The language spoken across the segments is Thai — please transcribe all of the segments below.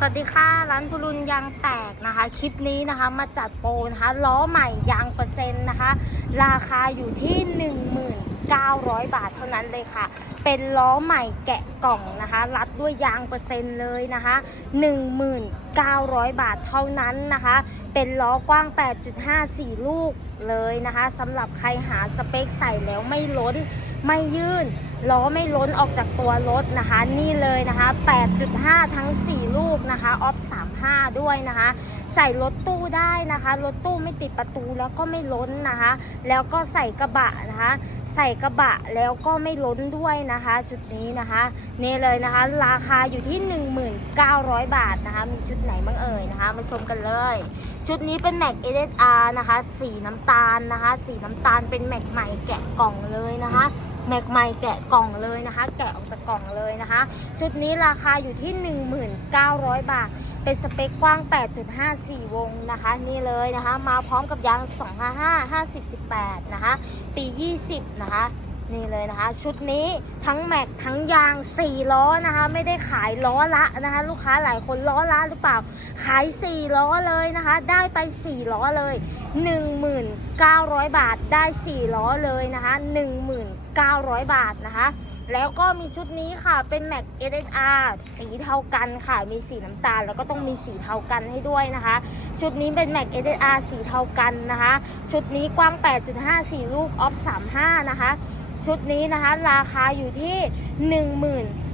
สวัสดีค่ะ ร้านบุรุนยางแตกนะคะ คลิปนี้นะคะมาจัดโปรนะคะล้อใหม่ยางเปอร์เซ็นต์นะคะ ราคาอยู่ที่ 1900 บาทเท่านั้นเลยค่ะ เป็นล้อใหม่แกะกล่องนะคะ รัดด้วยยางเปอร์เซ็นต์เลยนะคะ1900 บาทเท่านั้นนะคะ เป็นล้อกว้าง 8.54 ลูกเลยนะคะสำหรับใครหาสเปคใส่แล้วไม่ล้นไม่ยื่นล้อไม่ล้นออกจากตัวรถนะคะ นี่เลยนะคะ 8.5 ทั้ง 4 ลูกนะคะ ออฟ 35 ด้วยนะคะ ใส่รถตู้ได้นะคะ รถตู้ไม่ติดประตูแล้วก็ไม่ล้นนะคะ แล้วก็ใส่กระบะนะคะ ใส่กระบะแล้วก็ไม่ล้นด้วยนะคะชุดนี้นะคะนี่เลยนะคะ ราคาอยู่ที่ 1900 บาทนะคะ มีชุดไหนบ้างเอ่ยนะคะ มาชมกันเลย ชุดนี้เป็นแม็ก SSR นะคะ สีน้ำตาลนะคะ สีน้ำตาลเป็นแม็กใหม่แกะกล่องเลยนะคะ แม็กไม่แกะกล่องเลยนะคะ แกะออกจากกล่องเลยนะคะ ชุดนี้ราคาอยู่ที่ 1900 บาท เป็นสเปคกว้าง 8.54 วงนะคะ นี่เลยนะคะ มาพร้อมกับยาง 255 50 18 นะคะ ปี 20 นะคะ นี่เลยนะคะ ชุดนี้ทั้งแม็กทั้งยาง4ล้อนะคะ ไม่ได้ขายล้อละนะคะ ลูกค้าหลายคนล้อละหรือเปล่า ขาย 4 ล้อเลยนะคะ ได้ไป 4 ล้อเลย 1900 บาทได้ 4 ล้อเลยนะคะ1900 บาทนะคะแล้วก็มีชุดนี้ค่ะ เป็น Mac SSR สีเทากันค่ะ มีสีน้ำตาล แล้วก็ต้องมีสีเทากันให้ด้วยนะคะ ชุดนี้เป็น Mac SSR สีเทากันนะคะ ชุดนี้กว้าง 8.54 ลูก ออฟ 35 นะคะ ชุดนี้นะคะ ราคาอยู่ที่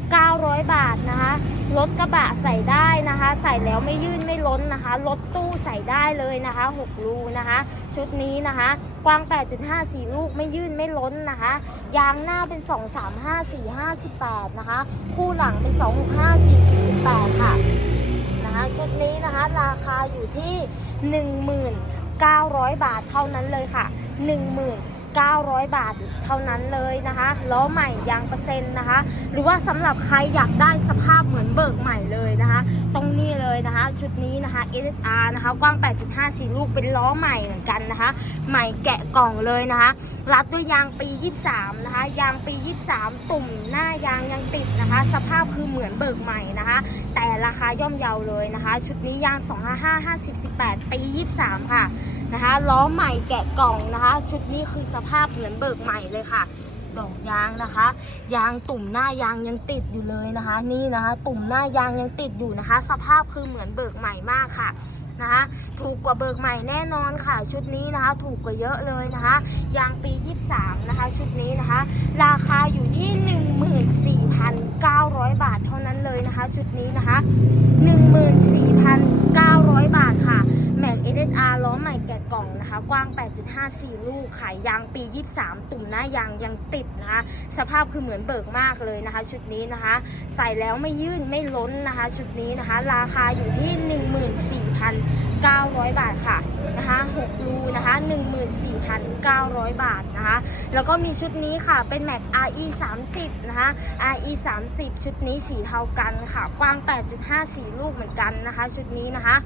1900 บาทนะคะรถกระบะใส่ได้นะคะ ใส่แล้วไม่ยื่นไม่ล้นนะคะรถตู้ใส่ได้เลยนะคะ6รูนะคะ ชุดนี้นะคะ กว้าง 8.54 ลูกไม่ยื่นไม่ล้นนะคะ ยางหน้าเป็น 2 3 5 4 5 18 นะคะ คู่หลังเป็น 2 6 5 4 48 ค่ะนะคะชุดนี้นะคะราคาอยู่ที่ 1900บาทเท่านั้นเลยค่ะ 900 บาทเท่านั้นเลยนะคะล้อใหม่ยางเปอร์เซ็นต์นะคะ หรือว่าสำหรับใครอยากได้สภาพเหมือนเบิกใหม่เลยนะคะ เลยนะคะ ชุดนี้นะคะ SSR นะคะ กว้าง 8.54ลูกเป็นล้อใหม่เหมือนกันนะคะ ใหม่แกะกล่องเลยนะคะ รัดด้วยยางปี 23 นะคะ ยางปี 23 ตุ่มหน้ายางยังติดนะคะ สภาพคือเหมือนเบิกใหม่นะคะ แต่ราคาย่อมเยาเลยนะคะ ชุดนี้ยาง 255 50 18 ปี 23 ค่ะนะคะ ล้อใหม่แกะกล่องนะคะ ชุดนี้คือสภาพเหมือนเบิกใหม่เลยค่ะ ดอกยางนะคะ ยางตุ่มหน้ายางยังติดอยู่เลยนะคะ นี่นะคะ ตุ่มหน้ายางยังติดอยู่นะคะ สภาพคือเหมือนเบิกใหม่มากค่ะนะคะ ถูกกว่าเบิกใหม่แน่นอนค่ะ ชุดนี้นะคะ ถูกกว่าเยอะเลยนะคะ ยางปี 23 นะคะ ชุดนี้นะคะ ราคาอยู่ที่ 14,900 บาทเท่านั้นเลยนะคะ ชุดนี้นะคะ อใหม่แกะกล่องนะคะ กว้าง 8.54 ลูกขายยางปี 23 ตุ่มหน้ายางยังติดนะคะ สภาพคือเหมือนเบิกมากเลยนะคะ ชุดนี้นะคะ ใส่แล้วไม่ยื่นไม่ล้นนะคะ ชุดนี้นะคะ ราคาอยู่ที่ 14,900 บาทค่ะนะคะ6รูนะคะ 14,900 บาทนะคะ แล้วก็มีชุดนี้ค่ะเป็นแม็ก RE 30นะคะ RE 30ชุดนี้สีเทากันค่ะ กว้าง 8.54 ลูกเหมือนกันนะคะ ชุดนี้นะคะ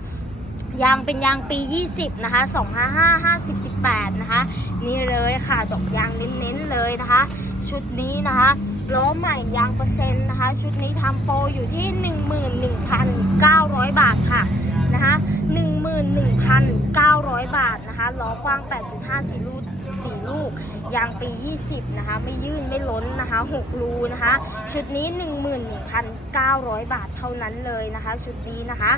ยางเป็นยางปี 20 นะคะ 255 50 18 นะคะ นี่เลยค่ะดอกยางเน้นๆเลยนะคะ ชุดนี้นะคะล้อใหม่ยางเปอร์เซ็นต์นะคะ ชุดนี้ทำโปรอยู่ที่ 11,900 บาทค่ะนะคะ11,900 บาทนะคะล้อกว้าง 8.54ลูก4ลูก ยางปี 20 นะคะ ไม่ยื่นไม่ล้นนะคะ 6 รูนะคะ ชุดนี้ 11,900 บาทเท่านั้นเลยนะคะ ชุดนี้นะคะ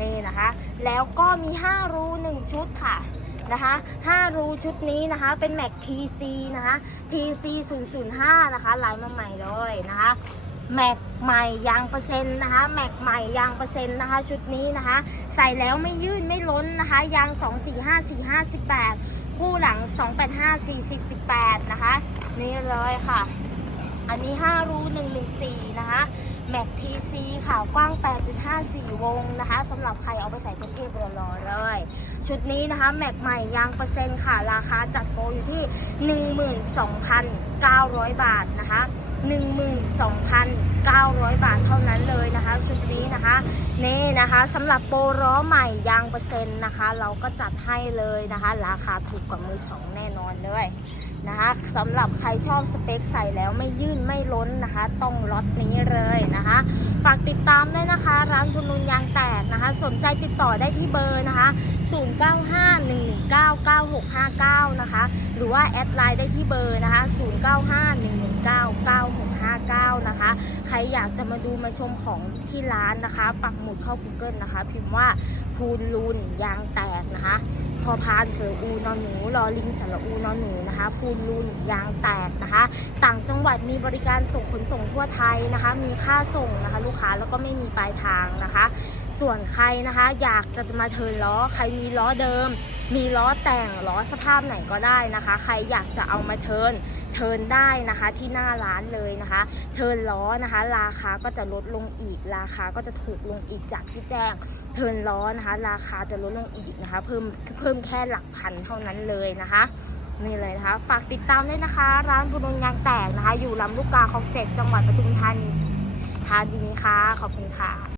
นี่นะคะ แล้วก็มี 5 รู 1 ชุดค่ะนะคะ5รูชุดนี้นะคะเป็นแม็ก TC นะคะ TC 005นะคะลายมาใหม่เลยนะคะแม็กใหม่ยางเปอร์เซ็นต์นะคะแม็กใหม่ยางเปอร์เซ็นต์นะคะชุดนี้นะคะ ใส่แล้วไม่ยื่นไม่ล้นนะคะยาง 245458 คู่หลัง 285 40 18 นะคะ นี่เลยค่ะ อันนี้ 5 รู 114 นะคะ แม็กทีซีค่ะกว้าง 8.54 วงนะคะสำหรับใครเอาไปใส่เท่ๆเบอร์รอเลย ชุดนี้นะคะ แม็กใหม่ยางเปอร์เซ็นต์ค่ะ ราคาจัดโปรอยู่ที่ 12,900 บาทนะคะ 12,900 บาทเท่านั้นเลยนะคะ ชุดนี้นะคะ นี่นะคะสำหรับโปรล้อใหม่ยางเปอร์เซ็นต์นะคะ เราก็จัดให้เลยนะคะ ราคาถูกกว่ามือสองแน่นอนเลย นะคะสำหรับใครชอบสเปคใส่แล้วไม่ยื่นไม่ล้นนะคะ ต้องล็อตนี้เลยนะคะ ฝากติดตามด้วยนะคะ ร้านคุณนุนยางแตกนะคะ สนใจติดต่อได้ที่เบอร์นะคะ 095 9659 นะคะ หรือว่าแอดไลน์ได้ที่เบอร์นะคะ 0951199659 นะคะ ใครอยากจะมาดูมาชมของที่ร้านนะคะ ปักหมุดเข้า Google นะคะ พิมพ์ว่าพูนลูนยางแตกนะคะพอพานเสืออูนอนหนูรอลิงสระอูนอนหนูนะคะพูนลูนยางแตกนะคะ ต่างจังหวัดมีบริการส่งขนส่งทั่วไทยนะคะ มีค่าส่งนะคะ ลูกค้าแล้วก็ไม่มีปลายทางนะคะ ส่วนใครนะคะ อยากจะมาเทินล้อใครมีล้อเดิม มีล้อแต่งล้อสภาพไหนก็ได้นะคะ ใครอยากจะเอามาเทินเทินได้นะคะที่หน้าร้านเลยนะคะ เทินล้อนะคะ ราคาก็จะลดลงอีก ราคาก็จะถูกลงอีกจากที่แจ้ง เทินล้อนะคะ ราคาจะลดลงอีกนะคะ เพิ่มเพิ่มแค่หลักพันเท่านั้นเลยนะคะนี่เลยนะคะ ฝากติดตามด้วยนะคะ ร้านบุญยางแตกนะคะ อยู่ลำลูกกาคลองเจ็ดจังหวัดปทุมธานีธานีค่ะขอบคุณค่ะ